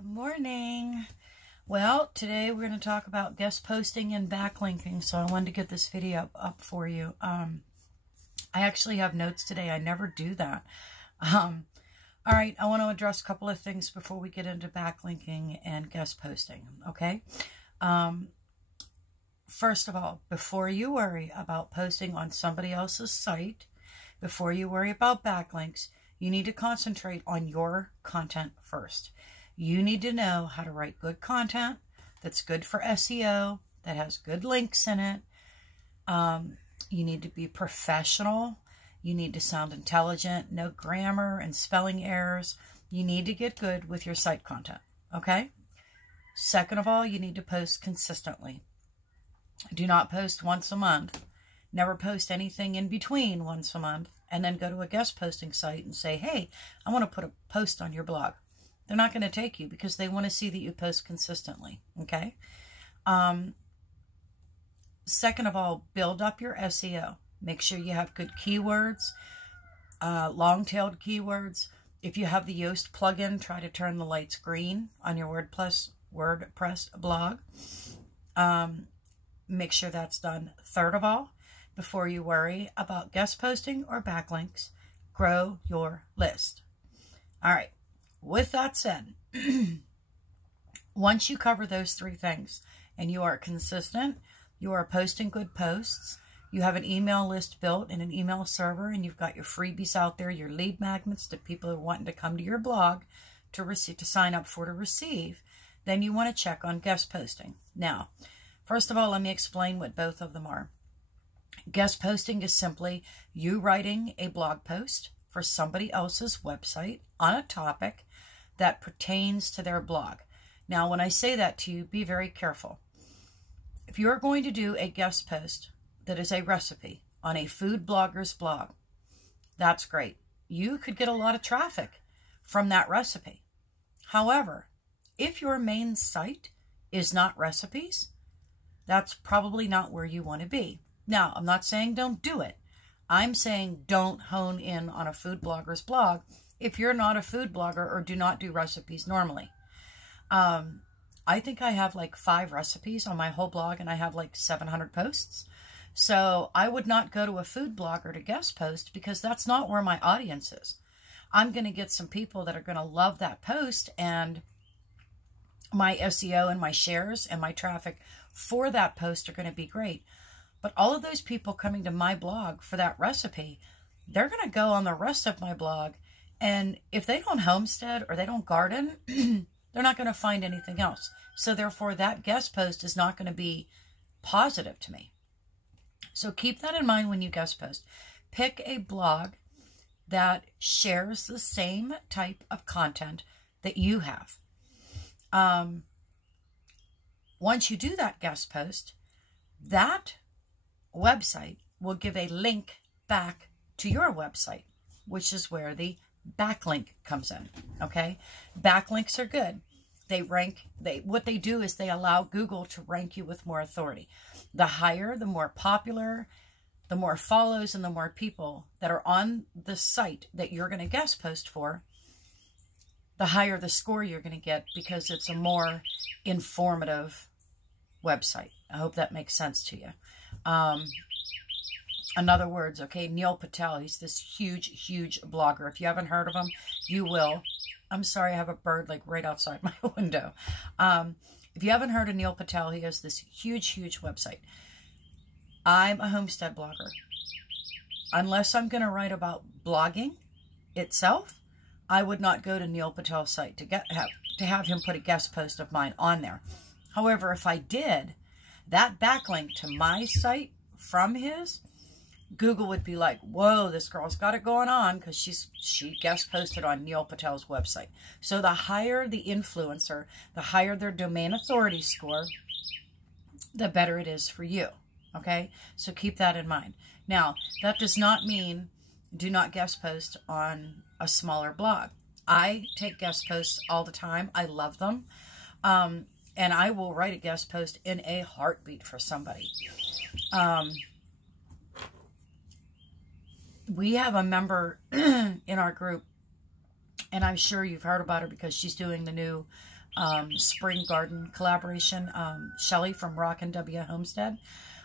Good morning. Well, today we're going to talk about guest posting and backlinking, so I wanted to get this video up for you. I actually have notes today. I never do that. All right, I want to address a couple of things before we get into backlinking and guest posting, okay? First of all, before you worry about posting on somebody else's site, before you worry about backlinks, you need to concentrate on your content first. You need to know how to write good content that's good for SEO, that has good links in it. You need to be professional. You need to sound intelligent, no grammar and spelling errors. You need to get good with your site content, okay? Second of all, you need to post consistently. Do not post once a month. Never post anything in between once a month, and then go to a guest posting site and say, hey, I want to put a post on your blog. They're not going to take you because they want to see that you post consistently, okay? Second of all, build up your SEO. Make sure you have good keywords, long-tailed keywords. If you have the Yoast plugin, try to turn the lights green on your WordPress blog. Make sure that's done. Third of all, before you worry about guest posting or backlinks, grow your list. All right. With that said, once you cover those three things and you are consistent, you are posting good posts, you have an email list built and an email server, and you've got your freebies out there, your lead magnets to people who are wanting to come to your blog to sign up to receive, then you want to check on guest posting. Now, first of all, let me explain what both of them are. Guest posting is simply you writing a blog post for somebody else's website on a topic that pertains to their blog. Now, when I say that to you, be very careful. If you're going to do a guest post that is a recipe on a food blogger's blog, that's great. You could get a lot of traffic from that recipe. However, if your main site is not recipes, that's probably not where you want to be. Now, I'm not saying don't do it. I'm saying don't hone in on a food blogger's blog if you're not a food blogger or do not do recipes normally. I think I have like 5 recipes on my whole blog and I have like 700 posts. So I would not go to a food blogger to guest post because that's not where my audience is. I'm going to get some people that are going to love that post, and my SEO and my shares and my traffic for that post are going to be great. But all of those people coming to my blog for that recipe, they're going to go on the rest of my blog. And if they don't homestead or they don't garden, they're not going to find anything else. So therefore, that guest post is not going to be positive to me. So keep that in mind when you guest post. Pick a blog that shares the same type of content that you have. Once you do that guest post, that website will give a link back to your website, which is where the backlink comes in, okay? Backlinks are good. What they do is they allow Google to rank you with more authority. The higher, the more popular, the more follows and the more people that are on the site that you're going to guest post for, the higher the score you're going to get because it's a more informative website. I hope that makes sense to you. In other words, okay, Neil Patel, he's this huge blogger. If you haven't heard of him, you will. I'm sorry, I have a bird like right outside my window. If you haven't heard of Neil Patel, he has this huge website. I'm a homestead blogger. Unless I'm going to write about blogging itself, I would not go to Neil Patel's site to have him put a guest post of mine on there. However, if I did, that backlink to my site from his, Google would be like, whoa, this girl's got it going on because she guest posted on Neil Patel's website. So the higher the influencer, the higher their domain authority score, the better it is for you. Okay? So keep that in mind. Now, that does not mean do not guest post on a smaller blog. I take guest posts all the time. I love them. And I will write a guest post in a heartbeat for somebody. We have a member in our group, and I'm sure you've heard about her because she's doing the new spring garden collaboration, Shelly from Rockin' W Homestead.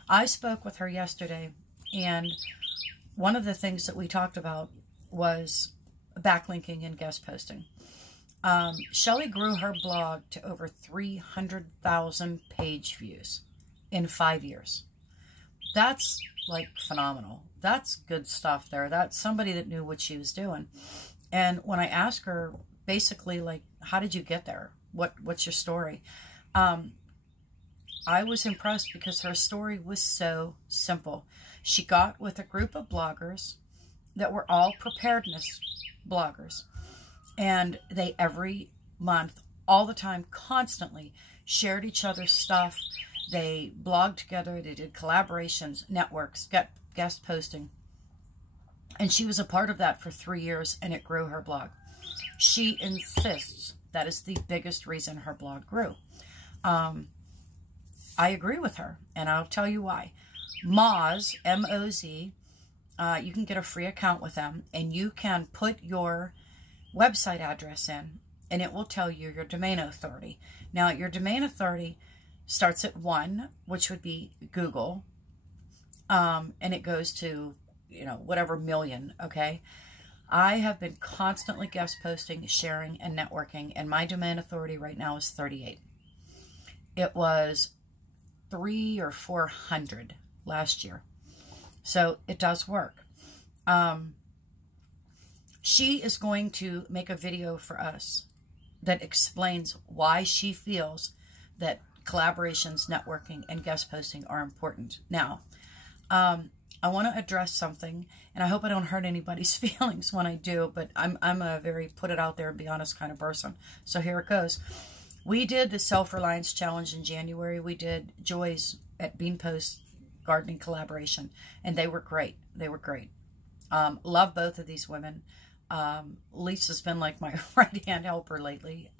I spoke with her yesterday, and one of the things that we talked about was backlinking and guest posting. Shelly grew her blog to over 300,000 page views in 5 years. That's like phenomenal. That's good stuff there. That's somebody that knew what she was doing. And when I asked her, basically, like, how did you get there? What's your story? I was impressed because her story was so simple. She got with a group of bloggers that were all preparedness bloggers. And they every month, all the time, constantly shared each other's stuff. They blogged together. They did collaborations, networks, guest posting. And she was a part of that for 3 years, and it grew her blog. She insists that is the biggest reason her blog grew. I agree with her, and I'll tell you why. Moz, M-O-Z, you can get a free account with them, and you can put your website address in, and it will tell you your domain authority. Now, your domain authority starts at 1, which would be Google, and it goes to, you know, whatever million, okay? I have been constantly guest posting, sharing, and networking, and my domain authority right now is 38. It was 300 or 400 last year. So it does work. She is going to make a video for us that explains why she feels that collaborations, networking, and guest posting are important. Now, I want to address something, and I hope I don't hurt anybody's feelings when I do, but I'm a very put it out there and be honest kind of person. So here it goes. We did the Self-Reliance Challenge in January. We did Joy's at Bean Post gardening collaboration, and they were great. They were great. Love both of these women. Lisa's been like my right-hand helper lately.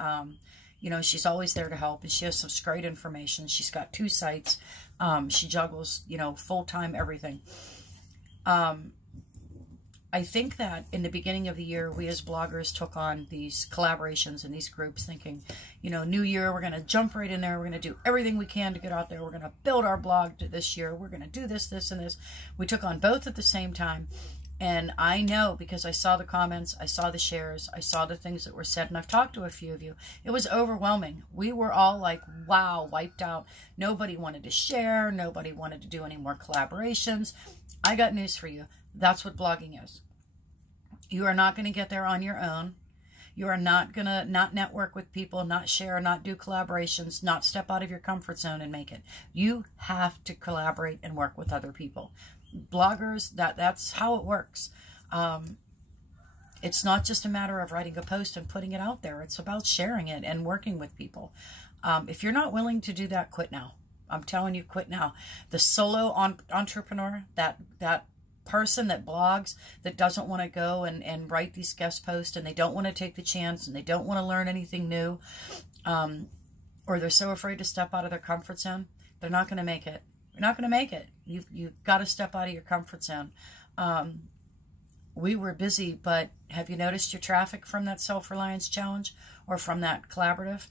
You know, she's always there to help, and she has some great information. She's got 2 sites. She juggles, you know, full-time everything. I think that in the beginning of the year, we as bloggers took on these collaborations and these groups thinking, you know, new year, we're going to jump right in there. We're going to do everything we can to get out there. We're going to build our blog this year. We're going to do this, this, and this. We took on both at the same time. And I know, because I saw the comments, I saw the shares, I saw the things that were said, and I've talked to a few of you. It was overwhelming. We were all like, wow, wiped out. Nobody wanted to share. Nobody wanted to do any more collaborations. I got news for you. That's what blogging is. You are not going to get there on your own. You are not going to not network with people, not share, not do collaborations, not step out of your comfort zone and make it. You have to collaborate and work with other people. Bloggers, that's how it works. It's not just a matter of writing a post and putting it out there. It's about sharing it and working with people. If you're not willing to do that, quit now. I'm telling you, quit now. The solo entrepreneur, that person that blogs, that doesn't want to go and write these guest posts, and they don't want to take the chance, and they don't want to learn anything new, or they're so afraid to step out of their comfort zone, they're not going to make it. You're not going to make it. You've got to step out of your comfort zone. We were busy, but have you noticed your traffic from that Self-Reliance Challenge or from that collaborative?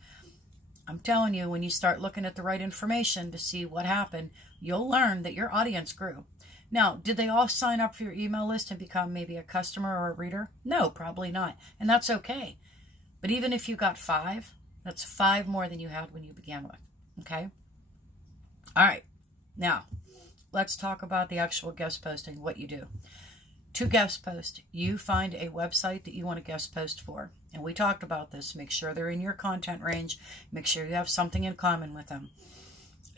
I'm telling you, when you start looking at the right information to see what happened, you'll learn that your audience grew. Now, did they all sign up for your email list and become maybe a customer or a reader? No, probably not. And that's okay. But even if you got 5, that's 5 more than you had when you began with. Okay? All right. Now, let's talk about the actual guest posting, what you do. To guest post, you find a website that you want to guest post for. And we talked about this. Make sure they're in your content range. Make sure you have something in common with them.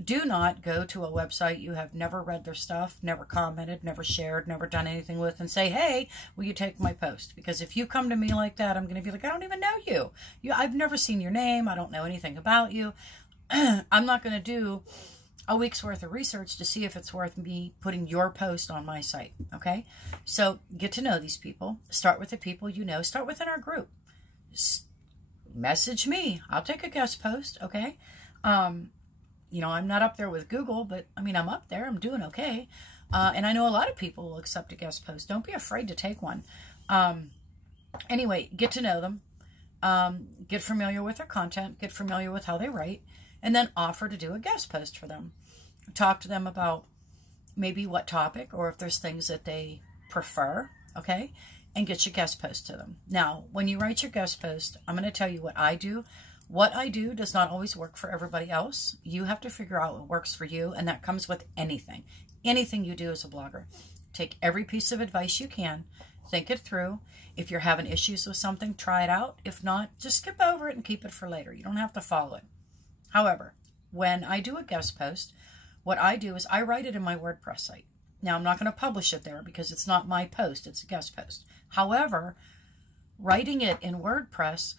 Do not go to a website you have never read their stuff, never commented, never shared, never done anything with, and say, hey, will you take my post? Because if you come to me like that, I'm going to be like, I don't even know you. I've never seen your name. I don't know anything about you. I'm not going to do a week's worth of research to see if it's worth me putting your post on my site, okay? So get to know these people. Start with the people you know. Start within our group. Message me. I'll take a guest post, okay? You know, I'm not up there with Google, but, I mean, I'm up there. I'm doing okay. And I know a lot of people will accept a guest post. Don't be afraid to take one. Anyway, get to know them. get familiar with their content, get familiar with how they write, and then offer to do a guest post for them. Talk to them about maybe what topic, or if there's things that they prefer, okay? And get your guest post to them. Now, when you write your guest post, I'm going to tell you what I do. What I do does not always work for everybody else. You have to figure out what works for you, and that comes with anything. Anything you do as a blogger. Take every piece of advice you can, think it through. If you're having issues with something, try it out. If not, just skip over it and keep it for later. You don't have to follow it. However, when I do a guest post, what I do is I write it in my WordPress site. Now, I'm not going to publish it there because it's not my post, it's a guest post. However, writing it in WordPress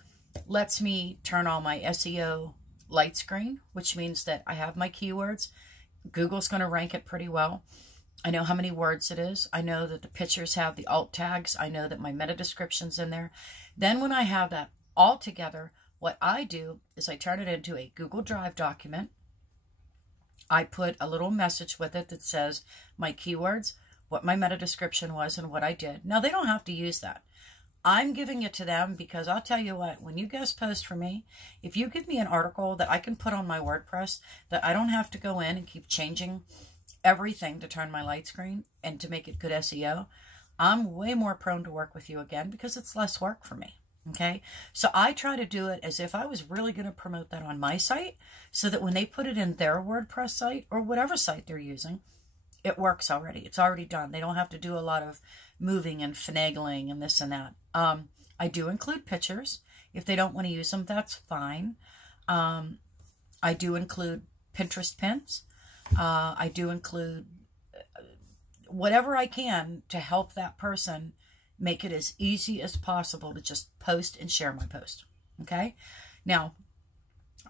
lets me turn on my SEO light screen, which means that I have my keywords. Google's going to rank it pretty well. I know how many words it is. I know that the pictures have the alt tags. I know that my meta description's in there. Then when I have that all together, what I do is I turn it into a Google Drive document. I put a little message with it that says my keywords, what my meta description was, and what I did. Now, they don't have to use that. I'm giving it to them because I'll tell you what, when you guest post for me, if you give me an article that I can put on my WordPress, that I don't have to go in and keep changing everything to turn my light screen and to make it good SEO, I'm way more prone to work with you again because it's less work for me. Okay, so I try to do it as if I was really going to promote that on my site so that when they put it in their WordPress site or whatever site they're using, it works already. It's already done. They don't have to do a lot of moving and finagling and this and that. I do include pictures. If they don't want to use them, that's fine. I do include Pinterest pins. I do include whatever I can to help that person make it as easy as possible to just post and share my post. Okay? Now,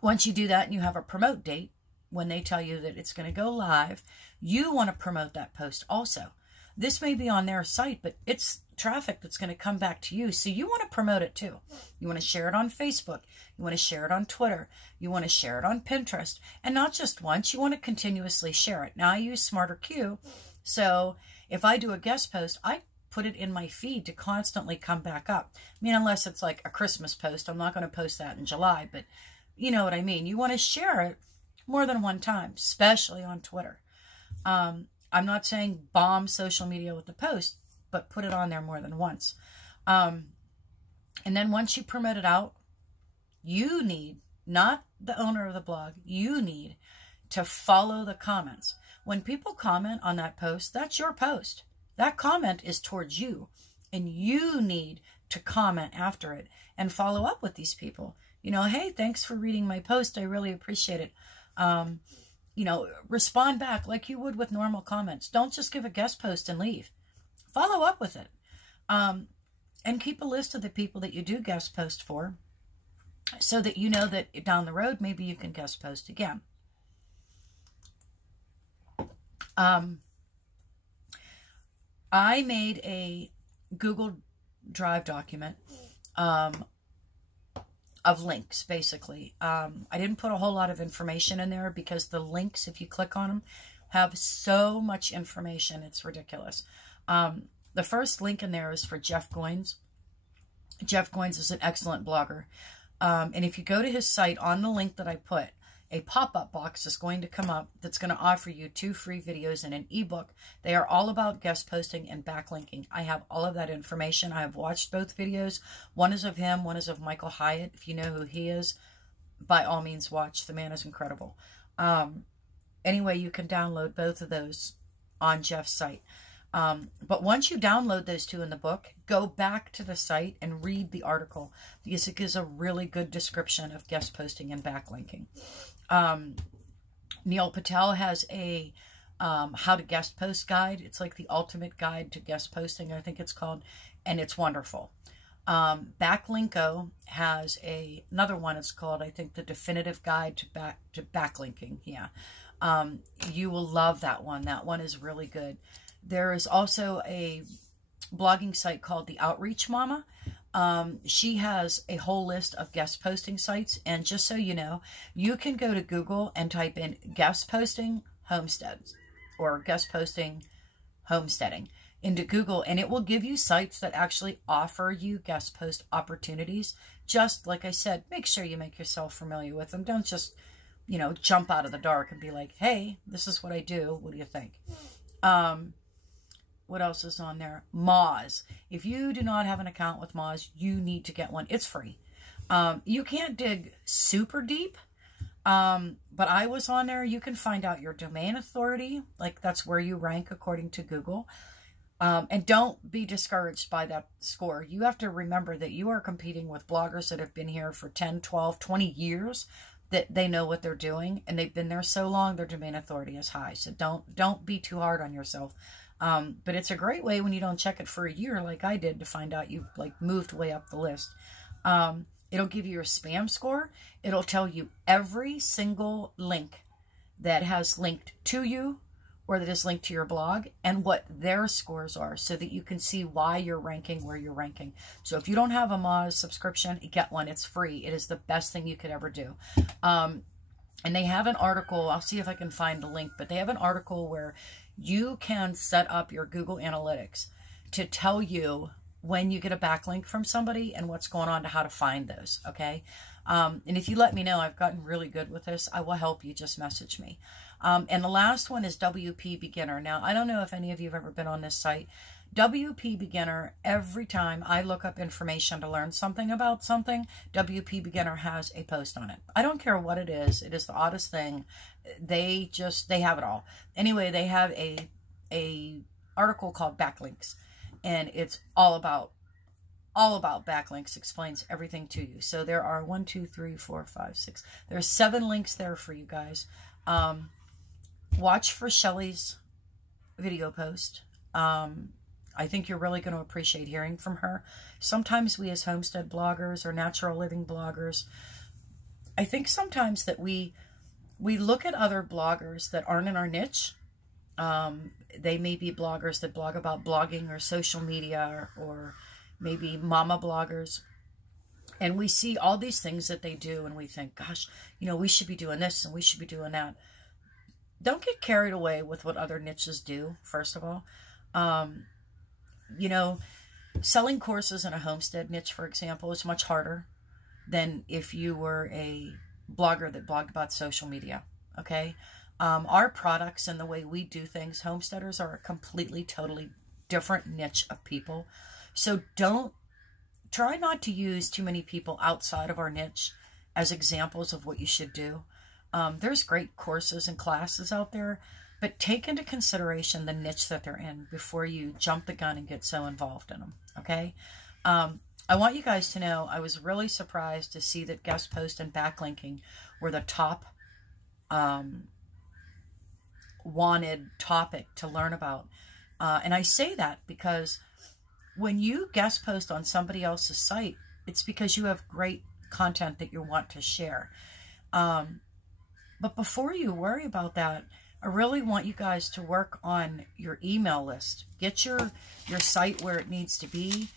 once you do that and you have a promote date, when they tell you that it's going to go live, you want to promote that post also. This may be on their site, but it's traffic that's going to come back to you. So you want to promote it too. You want to share it on Facebook. You want to share it on Twitter. You want to share it on Pinterest. And not just once, you want to continuously share it. Now I use SmarterQ. So if I do a guest post, I put it in my feed to constantly come back up. I mean, unless it's like a Christmas post, I'm not going to post that in July, but you know what I mean. You want to share it more than one time, especially on Twitter. I'm not saying bomb social media with the post, but put it on there more than once. And then once you promote it out, you need, not the owner of the blog, you need to follow the comments. When people comment on that post, that's your post. That comment is towards you, and you need to comment after it and follow up with these people. You know, hey, thanks for reading my post. I really appreciate it. You know, respond back like you would with normal comments. Don't just give a guest post and leave. Follow up with it. And keep a list of the people that you do guest post for so that you know that down the road, maybe you can guest post again. I made a Google Drive document of links, basically. I didn't put a whole lot of information in there because the links, if you click on them, have so much information. It's ridiculous. The first link in there is for Jeff Goins. Jeff Goins is an excellent blogger. And if you go to his site, on the link that I put, a pop-up box is going to come up that's going to offer you 2 free videos and an ebook. They are all about guest posting and backlinking. I have all of that information. I have watched both videos. One is of him, one is of Michael Hyatt. If you know who he is, by all means watch. The man is incredible. Anyway, you can download both of those on Jeff's site. But once you download those 2 in the book, go back to the site and read the article because it gives a really good description of guest posting and backlinking. Neil Patel has a how to guest post guide. It's like the ultimate guide to guest posting, I think it's called, and it's wonderful. Backlinko has another one. It's called, I think, the definitive guide to backlinking. Yeah, you will love that one. That one is really good. There is also a blogging site called The Outreach Mama. She has a whole list of guest posting sites. And just so you know, you can go to Google and type in guest posting homesteads or guest posting homesteading into Google, and it will give you sites that actually offer you guest post opportunities just like I said, make sure you make yourself familiar with them. Don't just, you know, jump out of the dark and be like, hey, this is what I do. What do you think? What else is on there? Moz. If you do not have an account with Moz, you need to get one. It's free. You can't dig super deep, but I was on there. You can find out your domain authority. Like, that's where you rank according to Google. And don't be discouraged by that score. You have to remember that you are competing with bloggers that have been here for 10, 12, 20 years, that they know what they're doing, and they've been there so long, their domain authority is high. So don't be too hard on yourself. But it's a great way when you don't check it for a year like I did to find out you've like moved way up the list. It'll give you your spam score. It'll tell you every single link that has linked to you or that is linked to your blog and what their scores are, so that you can see why you're ranking where you're ranking. So if you don't have a Moz subscription, get one. It's free. It is the best thing you could ever do. And they have an article. I'll see if I can find the link, but they have an article where you can set up your Google Analytics to tell you when you get a backlink from somebody and what's going on, to how to find those. Okay. And if you let me know, I've gotten really good with this. I will help you. Just message me. And the last one is WP Beginner. Now, I don't know if any of you have ever been on this site. WP Beginner, every time I look up information to learn something about something, WP Beginner has a post on it. I don't care what it is. It is the oddest thing. They have it all. Anyway, they have a article called Backlinks, and it's all about backlinks, explains everything to you. So there are 1, 2, 3, 4, 5, 6. There's 7 links there for you guys. Watch for Shelly's video post. I think you're really going to appreciate hearing from her. Sometimes we as homestead bloggers or natural living bloggers, I think sometimes that we look at other bloggers that aren't in our niche. They may be bloggers that blog about blogging or social media, or maybe mama bloggers. And we see all these things that they do and we think, gosh, you know, we should be doing this and we should be doing that. Don't get carried away with what other niches do, first of all. You know, selling courses in a homestead niche, for example, is much harder than if you were a blogger that blogged about social media, okay? Our products and the way we do things, homesteaders are a completely, totally different niche of people. So try not to use too many people outside of our niche as examples of what you should do. There's great courses and classes out there, but take into consideration the niche that they're in before you jump the gun and get so involved in them, okay? I want you guys to know I was really surprised to see that guest post and backlinking were the top wanted topic to learn about. And I say that because when you guest post on somebody else's site, it's because you have great content that you want to share. But before you worry about that, I really want you guys to work on your email list. Get your site where it needs to be.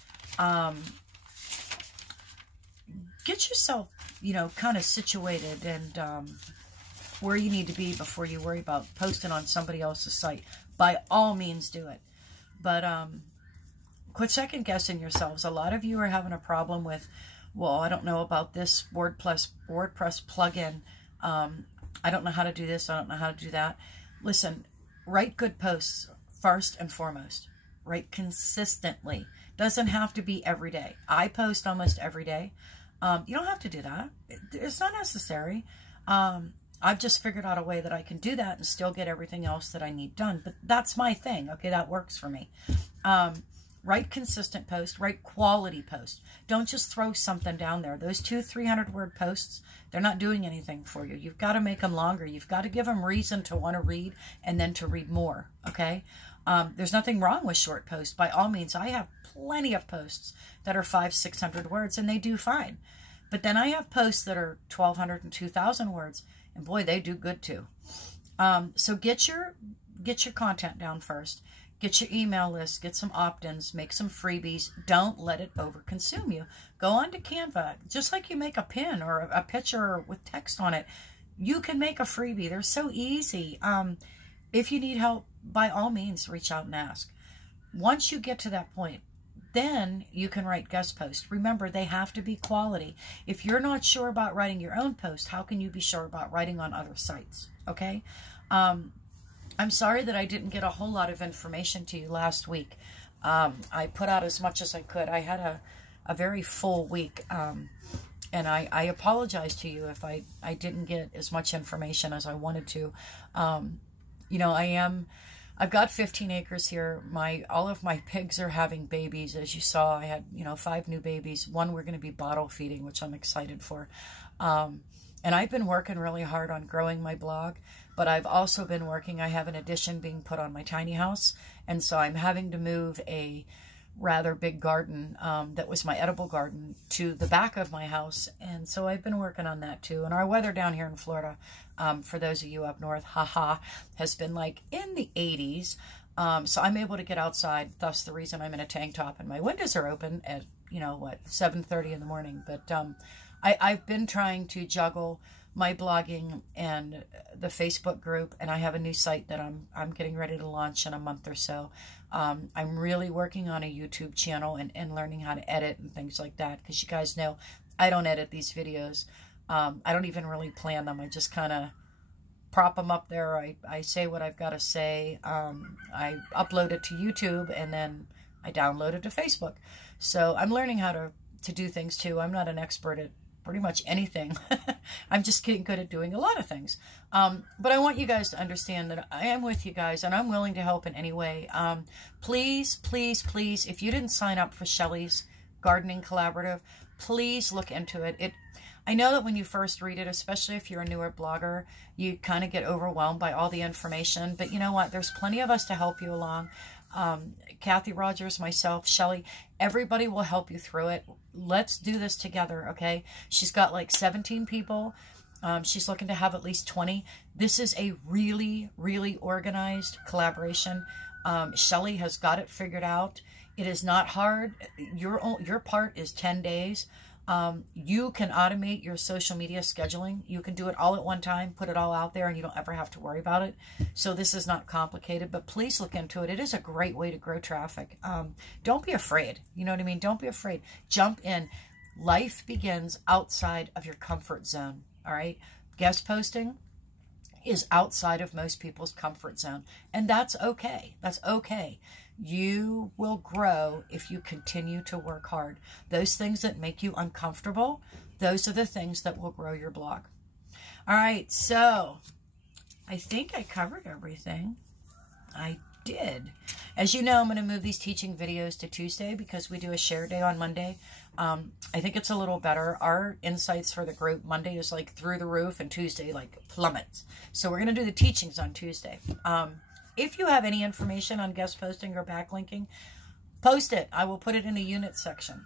Get yourself, you know, kind of situated and where you need to be before you worry about posting on somebody else's site. By all means, do it. But quit second guessing yourselves. A lot of you are having a problem with, well, I don't know about this WordPress plugin. I don't know how to do this. I don't know how to do that. Listen, write good posts first and foremost. Write consistently. Doesn't have to be every day. I post almost every day. You don't have to do that. It's not necessary. I've just figured out a way that I can do that and still get everything else that I need done. But that's my thing. Okay, that works for me. Write consistent posts. Write quality posts. Don't just throw something down there. Those 200-300 word posts, they're not doing anything for you. You've got to make them longer. You've got to give them reason to want to read and then to read more. Okay? There's nothing wrong with short posts. By all means, I have plenty of posts that are 500-600 words and they do fine. But then I have posts that are 1,200 and 2,000 words, and boy, they do good too. So get your content down first. Get your email list, get some opt-ins, make some freebies. Don't let it overconsume you. Go on to Canva. Just like you make a pin or a picture with text on it, you can make a freebie. They're so easy. If you need help, by all means, reach out and ask. Once you get to that point, then you can write guest posts. Remember, they have to be quality. If you're not sure about writing your own post, how can you be sure about writing on other sites? Okay. I'm sorry that I didn't get a whole lot of information to you last week. I put out as much as I could. I had a very full week. And I apologize to you if I didn't get as much information as I wanted to. You know, I've got 15 acres here. All of my pigs are having babies. As you saw, I had, 5 new babies. One we're going to be bottle feeding, which I'm excited for. And I've been working really hard on growing my blog, but I've also been working. I have an addition being put on my tiny house. And so I'm having to move a rather big garden that was my edible garden to the back of my house, and so I've been working on that too. And our weather down here in Florida, for those of you up north, has been like in the 80s, so I'm able to get outside, thus the reason I'm in a tank top and my windows are open at 7:30 in the morning. But I've been trying to juggle my blogging and the Facebook group, and I have a new site that I'm getting ready to launch in a month or so. I'm really working on a YouTube channel and learning how to edit and things like that, because you guys know I don't edit these videos. I don't even really plan them. I just kind of prop them up there. I say what I've got to say. I upload it to YouTube, and then I download it to Facebook. So I'm learning how to do things too. I'm not an expert at pretty much anything. I'm just getting good at doing a lot of things. But I want you guys to understand that I am with you guys, and I'm willing to help in any way. Please, please, please, if you didn't sign up for Shelly's Gardening Collaborative, please look into it. I know that when you first read it, especially if you're a newer blogger, you kind of get overwhelmed by all the information. But you know what? There's plenty of us to help you along. Kathy Rogers, myself, Shelly, everybody will help you through it. Let's do this together, okay? She's got like 17 people. She's looking to have at least 20. This is a really, really organized collaboration. Shelly has got it figured out. It is not hard. Your part is 10 days. You can automate your social media scheduling. You can do it all at one time, put it all out there, and you don't ever have to worry about it. So this is not complicated, but please look into it. It is a great way to grow traffic. Don't be afraid. You know what I mean? Don't be afraid. Jump in. Life begins outside of your comfort zone. All right? Guest posting is outside of most people's comfort zone, and that's okay. That's okay. You will grow if you continue to work hard. Those things that make you uncomfortable, those are the things that will grow your blog. All right, so I think I covered everything. I did. As you know, I'm going to move these teaching videos to Tuesday because we do a share day on Monday. I think it's a little better. Our insights for the group, Monday is like through the roof, and Tuesday like plummets. So we're going to do the teachings on Tuesday. If you have any information on guest posting or backlinking, post it. I will put it in the units section.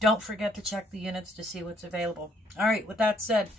Don't forget to check the units to see what's available. All right, with that said,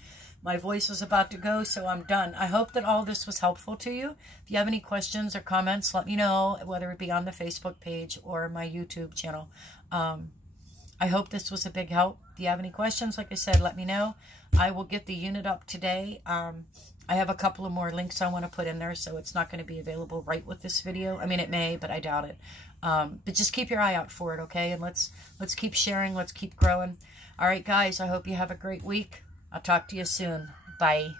my voice is about to go, so I'm done. I hope that all this was helpful to you. If you have any questions or comments, let me know, whether it be on the Facebook page or my YouTube channel. I hope this was a big help. If you have any questions, like I said, let me know. I will get the unit up today. I have a couple of more links I want to put in there, so it's not going to be available right with this video. I mean, it may, but I doubt it. But just keep your eye out for it, okay? And let's keep sharing. Let's keep growing. All right, guys, I hope you have a great week. I'll talk to you soon. Bye.